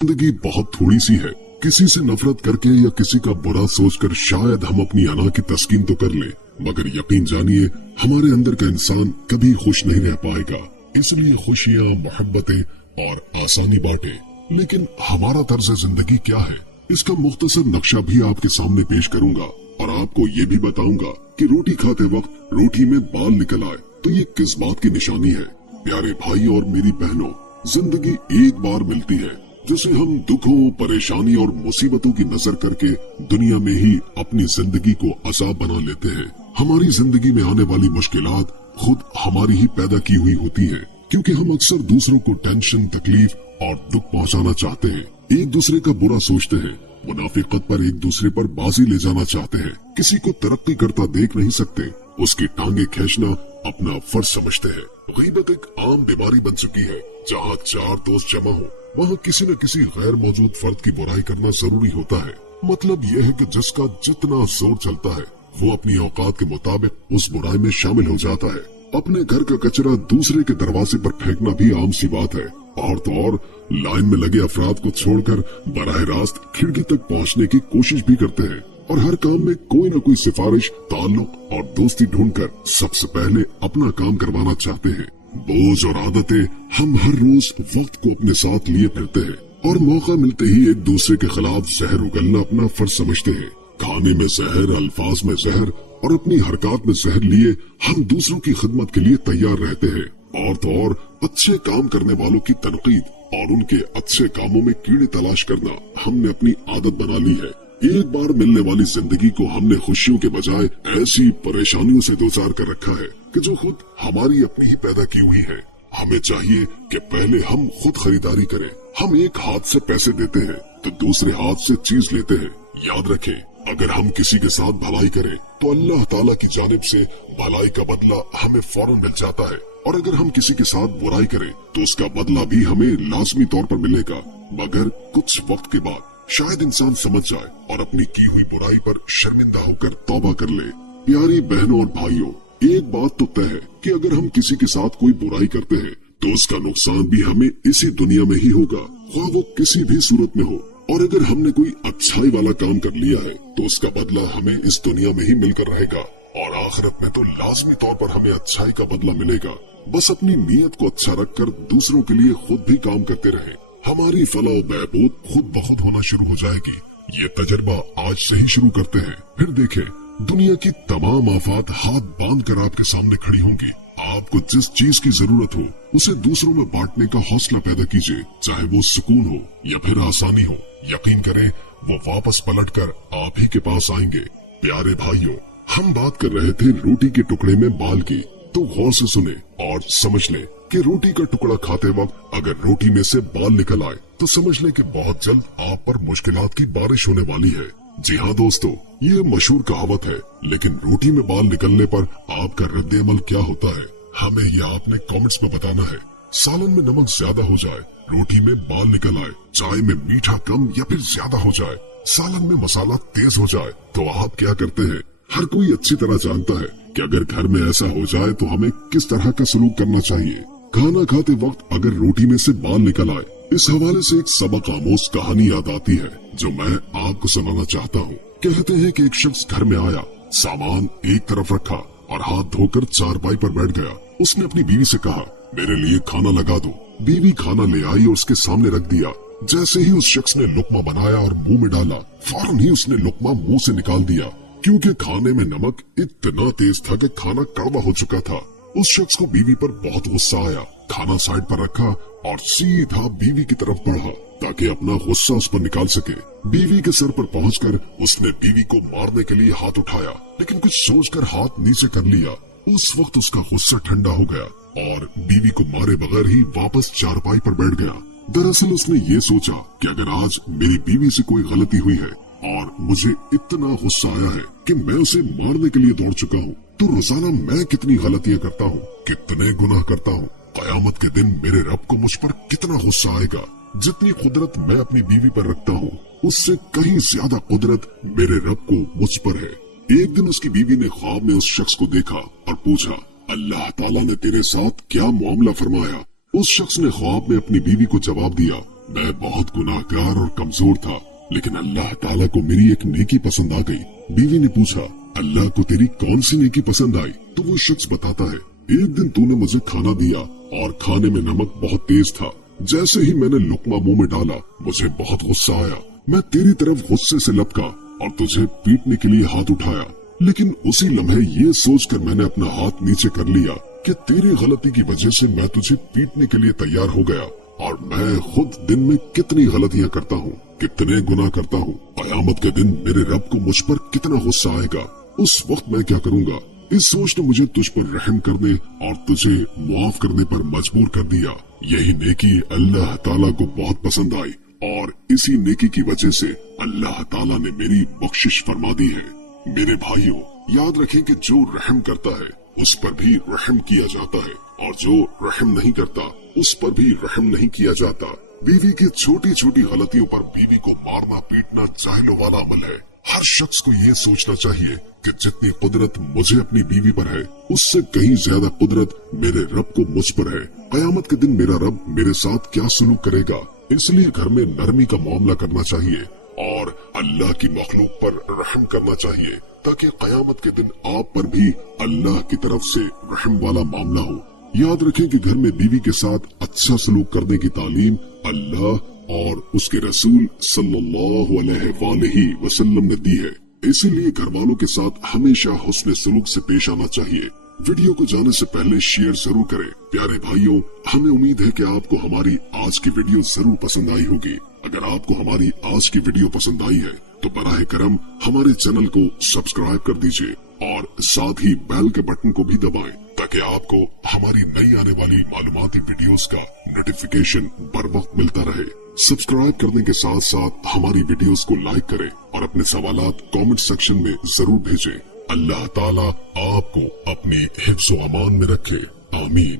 जिंदगी बहुत थोड़ी सी है। किसी से नफरत करके या किसी का बुरा सोचकर शायद हम अपनी अना की तस्कीन तो कर ले, मगर यकीन जानिए हमारे अंदर का इंसान कभी खुश नहीं रह पाएगा। इसलिए खुशियाँ, मोहब्बतें और आसानी बांटे। लेकिन हमारा तर्ज जिंदगी क्या है, इसका मुख्तसर नक्शा भी आपके सामने पेश करूंगा और आपको ये भी बताऊंगा कि रोटी खाते वक्त रोटी में बाल निकल आए तो ये किस बात की निशानी है। प्यारे भाई और मेरी बहनों, जिंदगी एक बार मिलती है जिसे हम दुखों, परेशानी और मुसीबतों की नजर करके दुनिया में ही अपनी जिंदगी को अज़ाब बना लेते हैं। हमारी जिंदगी में आने वाली मुश्किलात खुद हमारी ही पैदा की हुई होती है, क्योंकि हम अक्सर दूसरों को टेंशन, तकलीफ और दुख पहुंचाना चाहते हैं, एक दूसरे का बुरा सोचते हैं, मुनाफिकत पर एक दूसरे पर बाजी ले जाना चाहते हैं, किसी को तरक्की करता देख नहीं सकते, उसकी टांगे खींचना अपना फर्ज समझते हैं। गीबत एक आम बीमारी बन चुकी है। जहाँ चार दोस्त जमा हो वहाँ किसी न किसी गैर मौजूद फर्द की बुराई करना जरूरी होता है। मतलब यह है कि जिसका जितना जोर चलता है वो अपनी औकात के मुताबिक उस बुराई में शामिल हो जाता है। अपने घर का कचरा दूसरे के दरवाजे पर फेंकना भी आम सी बात है। और तो और लाइन में लगे अफराद को छोड़कर बराह रास्त खिड़की तक पहुँचने की कोशिश भी करते हैं और हर काम में कोई न कोई सिफारिश, ताल्लुक और दोस्ती ढूंढकर सबसे पहले अपना काम करवाना चाहते हैं। बोझ और आदतें हम हर रोज वक्त को अपने साथ लिए फिरते हैं और मौका मिलते ही एक दूसरे के खिलाफ जहर उगलना अपना फर्ज समझते हैं। खाने में जहर, अल्फाज में जहर और अपनी हरकत में जहर लिए हम दूसरों की खिदमत के लिए तैयार रहते हैं। और तो और अच्छे काम करने वालों की तनकीद और उनके अच्छे कामों में कीड़े तलाश करना हमने अपनी आदत बना ली है। एक बार मिलने वाली जिंदगी को हमने खुशियों के बजाय ऐसी परेशानियों से दो चार कर रखा है कि जो खुद हमारी अपनी ही पैदा की हुई है। हमें चाहिए कि पहले हम खुद खरीदारी करें। हम एक हाथ से पैसे देते हैं तो दूसरे हाथ से चीज लेते हैं। याद रखें, अगर हम किसी के साथ भलाई करें तो अल्लाह ताला की जानिब से भलाई का बदला हमें फौरन मिल जाता है, और अगर हम किसी के साथ बुराई करें तो उसका बदला भी हमें लाजमी तौर पर मिलेगा, मगर कुछ वक्त के बाद शायद इंसान समझ जाए और अपनी की हुई बुराई पर शर्मिंदा होकर तौबा कर ले। प्यारी बहनों और भाइयों, एक बात तो तय है कि अगर हम किसी के साथ कोई बुराई करते हैं तो उसका नुकसान भी हमें इसी दुनिया में ही होगा, ख्वाह वो किसी भी सूरत में हो। और अगर हमने कोई अच्छाई वाला काम कर लिया है तो उसका बदला हमें इस दुनिया में ही मिलकर रहेगा, और आखिरत में तो लाजमी तौर पर हमें अच्छाई का बदला मिलेगा। बस अपनी नीयत को अच्छा रखकर दूसरों के लिए खुद भी काम करते रहे, हमारी फलाह बहबूद खुद ब खुद होना शुरू हो जाएगी। ये तजर्बा आज से ही शुरू करते हैं, फिर देखें दुनिया की तमाम आफात हाथ बांध कर आपके सामने खड़ी होंगी। आपको जिस चीज की जरूरत हो उसे दूसरों में बांटने का हौसला पैदा कीजिए, चाहे वो सुकून हो या फिर आसानी हो। यकीन करें वो वापस पलटकर आप ही के पास आएंगे। प्यारे भाइयों, हम बात कर रहे थे रोटी के टुकड़े में बाल की, तो गौर से सुने और समझ लें कि रोटी का टुकड़ा खाते वक्त अगर रोटी में से बाल निकल आए तो समझ लें कि बहुत जल्द आप पर मुश्किलात की बारिश होने वाली है। जी हाँ दोस्तों, ये मशहूर कहावत है, लेकिन रोटी में बाल निकलने पर आपका रद्द अमल क्या होता है, हमें ये आपने कमेंट्स में बताना है। सालन में नमक ज्यादा हो जाए, रोटी में बाल निकल आए, चाय में मीठा कम या फिर ज्यादा हो जाए, सालन में मसाला तेज हो जाए, तो आप क्या करते हैं? हर कोई अच्छी तरह जानता है कि अगर घर में ऐसा हो जाए तो हमें किस तरह का सलूक करना चाहिए। खाना खाते वक्त अगर रोटी में से बाल निकल आए, इस हवाले से एक सबक आमोज कहानी याद आती है जो मैं आपको सुनाना चाहता हूँ। कहते हैं कि एक शख्स घर में आया, सामान एक तरफ रखा और हाथ धोकर चारपाई पर बैठ गया। उसने अपनी बीवी से कहा, मेरे लिए खाना लगा दो। बीवी खाना ले आई और उसके सामने रख दिया। जैसे ही उस शख्स ने लुकमा बनाया और मुंह में डाला, फौरन ही उसने लुकमा मुंह से निकाल दिया, क्योंकि खाने में नमक इतना तेज था कि खाना कड़वा हो चुका था। उस शख्स को बीवी पर बहुत गुस्सा आया, खाना साइड पर रखा और सीधा बीवी की तरफ बढ़ा ताकि अपना गुस्सा उस पर निकाल सके। बीवी के सर पर पहुंचकर उसने बीवी को मारने के लिए हाथ उठाया, लेकिन कुछ सोचकर हाथ नीचे कर लिया। उस वक्त उसका गुस्सा ठंडा हो गया और बीवी को मारे बगैर ही वापस चारपाई पर बैठ गया। दरअसल उसने ये सोचा कि अगर आज मेरी बीवी से कोई गलती हुई है और मुझे इतना गुस्सा आया है कि मैं उसे मारने के लिए दौड़ चुका हूँ, तो रोजाना मैं कितनी गलतियाँ करता हूँ, कितने गुनाह करता हूँ। कयामत के दिन मेरे रब को मुझ पर कितना गुस्सा आएगा। जितनी कुदरत मैं अपनी बीवी पर रखता हूँ, उससे कहीं ज्यादा कुदरत मेरे रब को मुझ पर है। एक दिन उसकी बीवी ने ख्वाब में उस शख्स को देखा और पूछा, अल्लाह ताला ने तेरे साथ क्या मामला फरमाया? उस शख्स ने ख्वाब में अपनी बीवी को जवाब दिया, मैं बहुत गुनाहगार और कमजोर था, लेकिन अल्लाह ताला को मेरी एक नेकी पसंद आ गई। बीवी ने पूछा, अल्लाह को तेरी कौन सी नेकी पसंद आई? तो वो शख्स बताता है, एक दिन तूने मुझे खाना दिया और खाने में नमक बहुत तेज था। जैसे ही मैंने लुकमा मुंह में डाला, मुझे बहुत गुस्सा आया। मैं तेरी तरफ गुस्से से लपका और तुझे पीटने के लिए हाथ उठाया, लेकिन उसी लम्हे ये सोचकर मैंने अपना हाथ नीचे कर लिया कि तेरी गलती की वजह से मैं तुझे पीटने के लिए तैयार हो गया। और मैं खुद दिन में कितनी गलतियां करता हूँ, कितने गुनाह करता हूँ। कयामत के दिन मेरे रब को मुझ पर कितना गुस्सा आएगा, उस वक्त मैं क्या करूँगा? इस सोच ने मुझे तुझ पर रहम करने और तुझे मुआफ करने पर मजबूर कर दिया। यही नेकी अल्लाह ताला को बहुत पसंद आई और इसी नेकी की वजह से अल्लाह ताला ने मेरी बख्शिश फरमा दी है। मेरे भाइयों, याद रखें कि जो रहम करता है उस पर भी रहम किया जाता है, और जो रहम नहीं करता उस पर भी रहम नहीं किया जाता। बीवी की छोटी छोटी गलतियों पर बीवी को मारना पीटना जाहिलों वाला अमल है। हर शख्स को ये सोचना चाहिए कि जितनी कुदरत मुझे अपनी बीवी पर है, उससे कहीं ज्यादा कुदरत मेरे रब को मुझ पर है। कयामत के दिन मेरा रब मेरे साथ क्या सलूक करेगा, इसलिए घर में नरमी का मामला करना चाहिए और अल्लाह की मखलूक पर रहम करना चाहिए, ताकि कयामत के दिन आप पर भी अल्लाह की तरफ से रहम वाला मामला हो। याद रखें कि घर में बीवी के साथ अच्छा सलूक करने की तालीम अल्लाह और उसके रसूल सल्लल्लाहु अलैहि वसल्लम ने दी है। इसीलिए घर वालों के साथ हमेशा हुस्न सलूक से पेश आना चाहिए। वीडियो को जाने से पहले शेयर जरूर करें। प्यारे भाइयों, हमें उम्मीद है कि आपको हमारी आज की वीडियो जरूर पसंद आई होगी। अगर आपको हमारी आज की वीडियो पसंद आई है तो बराह करम हमारे चैनल को सब्सक्राइब कर दीजिए और साथ ही बेल के बटन को भी दबाएं, ताकि आपको हमारी नई आने वाली मालूमाती वीडियोस का नोटिफिकेशन बर वक्त मिलता रहे। सब्सक्राइब करने के साथ साथ हमारी वीडियोस को लाइक करें और अपने सवालात कमेंट सेक्शन में जरूर भेजें। अल्लाह ताला आपको अपनी हिफ्ज़ व अमान में रखे। आमीन।